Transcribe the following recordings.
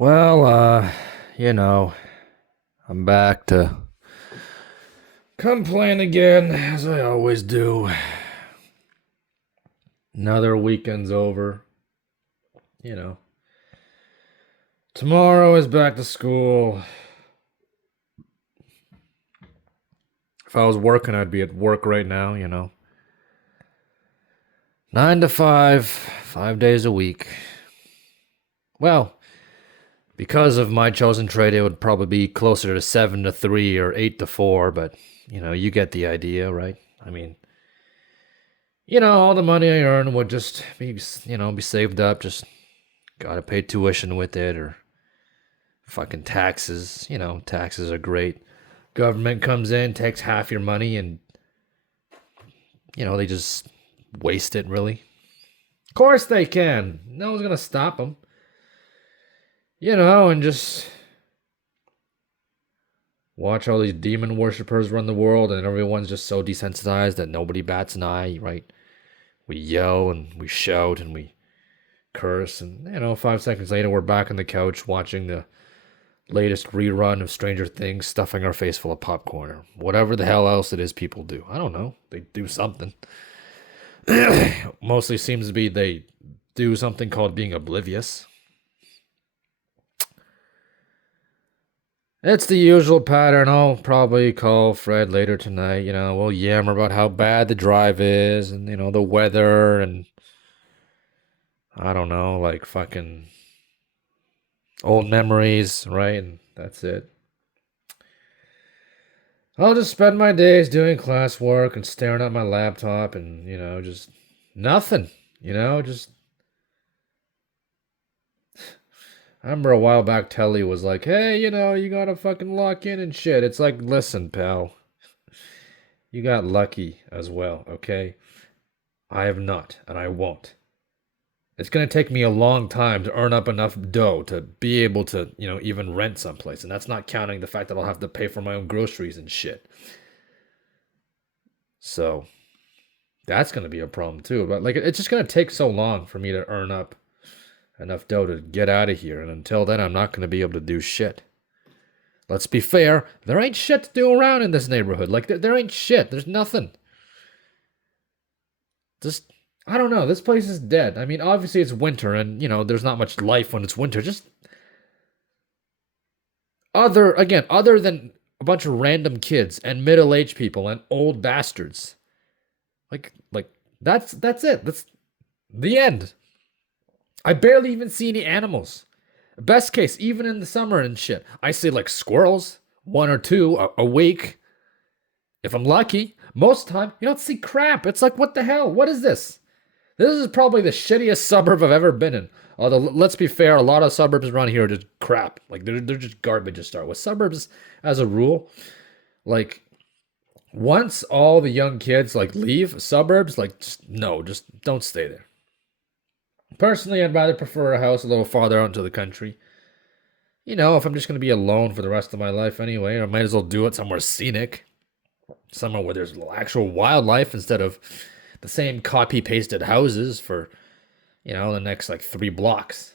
Well, you know, I'm back to complain again, as I always do. Another weekend's over. You know, tomorrow is back to school. If I was working, I'd be at work right now. 9 to 5, 5 days a week. Well, because of my chosen trade, it would probably be closer to 7 to 3 or 8 to 4, but you get the idea, right? I mean, all the money I earn would just be saved up. Just gotta pay tuition with it or fucking taxes. Taxes are great. Government comes in, takes half your money, and they just waste it. Really, of course they can. No one's gonna stop them. And just watch all these demon worshippers run the world, and everyone's just so desensitized that nobody bats an eye, right? We yell and we shout and we curse, and 5 seconds later we're back on the couch watching the latest rerun of Stranger Things, stuffing our face full of popcorn or whatever the hell else it is people do. I don't know. They do something. Mostly seems to be they do something called being oblivious. It's the usual pattern. I'll probably call Fred later tonight. We'll yammer about how bad the drive is and, the weather and I don't know, like fucking old memories, right? And that's it. I'll just spend my days doing classwork and staring at my laptop and, just nothing, just. I remember a while back, Telly was like, hey, you gotta fucking lock in and shit. It's like, listen, pal, you got lucky as well, okay? I have not, and I won't. It's going to take me a long time to earn up enough dough to be able to, even rent someplace. And that's not counting the fact that I'll have to pay for my own groceries and shit. So that's going to be a problem too. But like, it's just going to take so long for me to earn up enough dough to get out of here. And until then, I'm not going to be able to do shit. Let's be fair. There ain't shit to do around in this neighborhood. Like, there ain't shit. There's nothing. Just, I don't know. This place is dead. I mean, obviously it's winter and, there's not much life when it's winter. Just other than a bunch of random kids and middle-aged people and old bastards. Like that's it. That's the end. I barely even see any animals. Best case, even in the summer and shit, I see like squirrels, one or two a week. If I'm lucky, most of the time you don't see crap. It's like, what the hell? What is this? This is probably the shittiest suburb I've ever been in. Although, let's be fair, a lot of suburbs around here are just crap. Like, they're just garbage to start with. Suburbs, as a rule, like, once all the young kids, like, leave suburbs, like, just don't stay there. Personally, I'd rather prefer a house a little farther out into the country. If I'm just going to be alone for the rest of my life anyway, I might as well do it somewhere scenic. Somewhere where there's actual wildlife instead of the same copy-pasted houses for, the next, like, 3 blocks.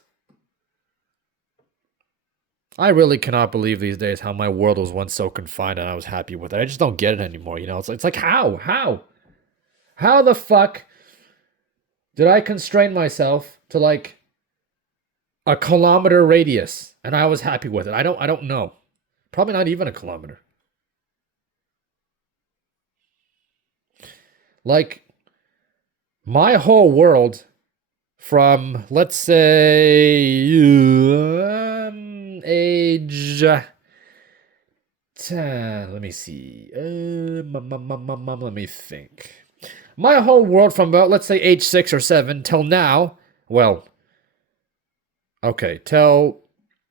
I really cannot believe these days how my world was once so confined and I was happy with it. I just don't get it anymore, It's like, how? How the fuck did I constrain myself to, like, a kilometer radius and I was happy with it? I don't know. Probably not even a kilometer. Like, my whole world from, let's say, age 10, let me see. Let me think. My whole world from about, let's say, age 6 or 7 till now, well, okay, till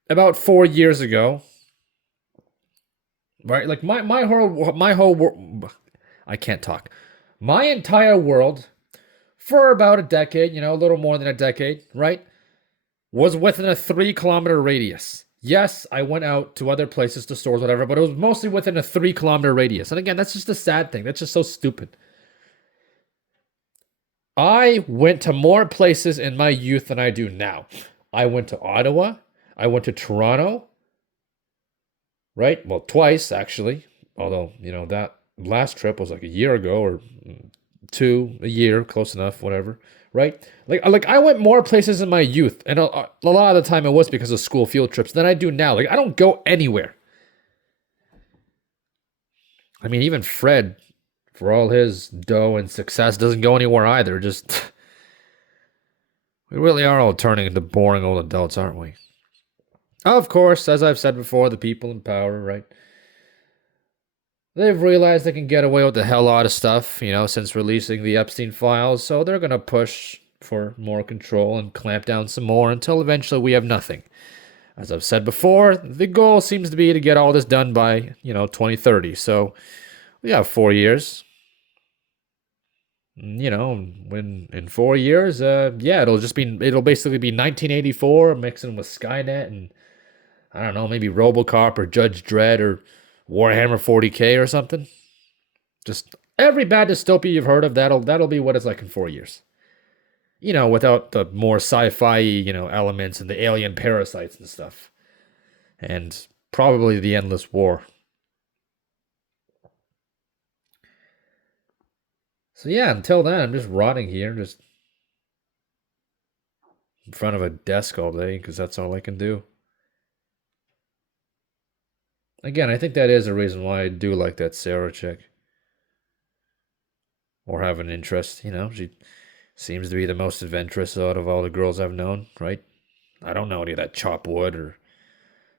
about 4 years ago, right? Like, my whole world, I can't talk. My entire world for about a decade, a little more than a decade, right, was within a 3-kilometer radius. Yes, I went out to other places, to stores, whatever, but it was mostly within a 3-kilometer radius. And again, that's just a sad thing. That's just so stupid. I went to more places in my youth than I do now. I went to Ottawa. I went to Toronto, right? Well, twice actually. Although, that last trip was like a year ago or a year, close enough, whatever, right? Like I went more places in my youth, and a lot of the time it was because of school field trips than I do now. Like I don't go anywhere. I mean, even Fred, for all his dough and success, doesn't go anywhere either. Just we really are all turning into boring old adults, aren't we? Of course, as I've said before, the people in power, right? They've realized they can get away with a hell lot of stuff, since releasing the Epstein files, so they're going to push for more control and clamp down some more until eventually we have nothing. As I've said before, the goal seems to be to get all this done by, 2030. So we have 4 years. When in 4 years, yeah, it'll basically be 1984 mixing with Skynet and I don't know, maybe RoboCop or Judge Dredd or Warhammer 40K or something. Just every bad dystopia you've heard of, that'll be what it's like in 4 years. Without the more sci-fi, elements and the alien parasites and stuff. And probably the endless war. So yeah, until then, I'm just rotting here, just in front of a desk all day, because that's all I can do. Again, I think that is a reason why I do like that Sarah chick. Or have an interest, she seems to be the most adventurous out of all the girls I've known, right? I don't know any of that chop wood or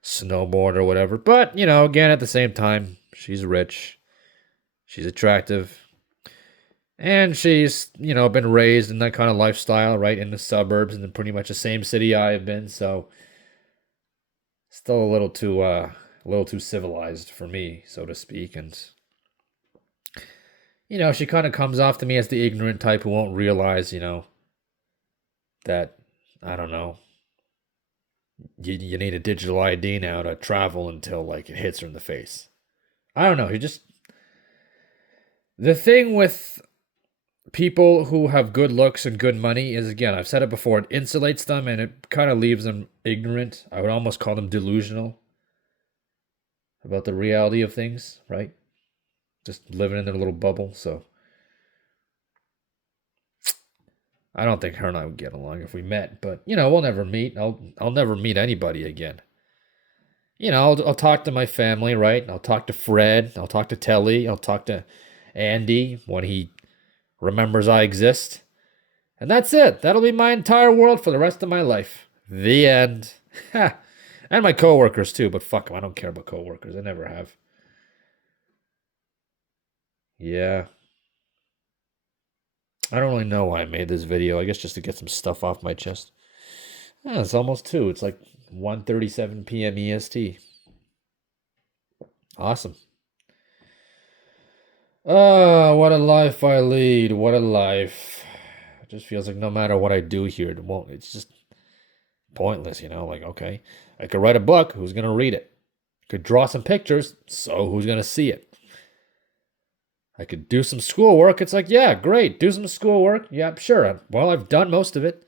snowboard or whatever. But, again, at the same time, she's rich. She's attractive. And she's, been raised in that kind of lifestyle, right? In the suburbs and in pretty much the same city I have been. So, still a little too civilized for me, so to speak. And, she kind of comes off to me as the ignorant type who won't realize, that, I don't know, you need a digital ID now to travel until, like, it hits her in the face. I don't know. The thing with people who have good looks and good money is, again, I've said it before, it insulates them and it kind of leaves them ignorant. I would almost call them delusional about the reality of things, right? Just living in their little bubble. So I don't think her and I would get along if we met, but we'll never meet. I'll never meet anybody again. I'll talk to my family, right? I'll talk to Fred. I'll talk to Telly. I'll talk to Andy when he remembers I exist. And that's it. That'll be my entire world for the rest of my life. The end. And my coworkers too, but fuck them. I don't care about coworkers. I never have. Yeah. I don't really know why I made this video. I guess just to get some stuff off my chest. Yeah, it's almost 2. It's like 1:37 p.m. EST. Awesome. Oh, what a life I lead. What a life. It just feels like no matter what I do here, it's just pointless, like, okay, I could write a book, who's going to read it? Could draw some pictures, so who's going to see it? I could do some schoolwork. It's like, yeah, great, do some schoolwork. Yeah, sure. Well, I've done most of it.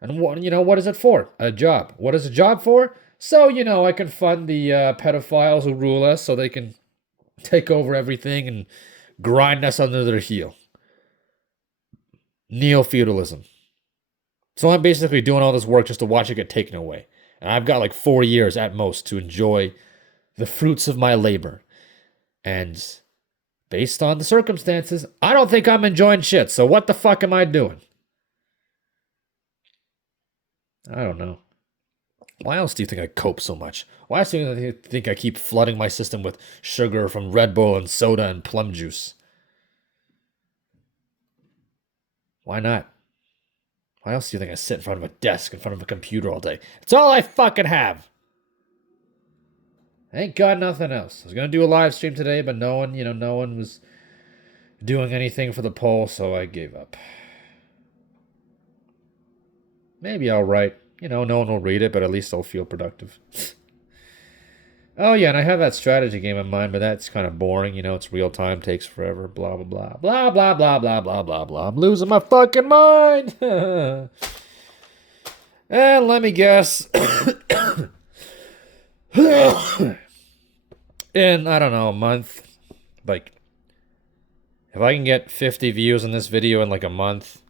And what is it for? A job. What is a job for? So, I can fund the pedophiles who rule us so they can take over everything and grind us under their heel. Neo-feudalism. So I'm basically doing all this work just to watch it get taken away. And I've got like 4 years at most to enjoy the fruits of my labor. And based on the circumstances, I don't think I'm enjoying shit. So what the fuck am I doing? I don't know. Why else do you think I cope so much? Why else do you think I keep flooding my system with sugar from Red Bull and soda and plum juice? Why not? Why else do you think I sit in front of a desk, in front of a computer all day? It's all I fucking have. I ain't got nothing else. I was going to do a live stream today, but no one was doing anything for the poll, so I gave up. Maybe I'll write. No one will read it, but at least I'll feel productive. Oh, yeah, and I have that strategy game in mind, but that's kind of boring. It's real time, takes forever, blah, blah, blah. Blah, blah, blah, blah, blah, blah, blah. I'm losing my fucking mind. And let me guess. in, I don't know, a month. Like, if I can get 50 views on this video in like a month,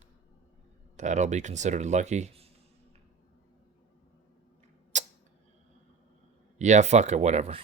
that'll be considered lucky. Yeah, fuck it, whatever.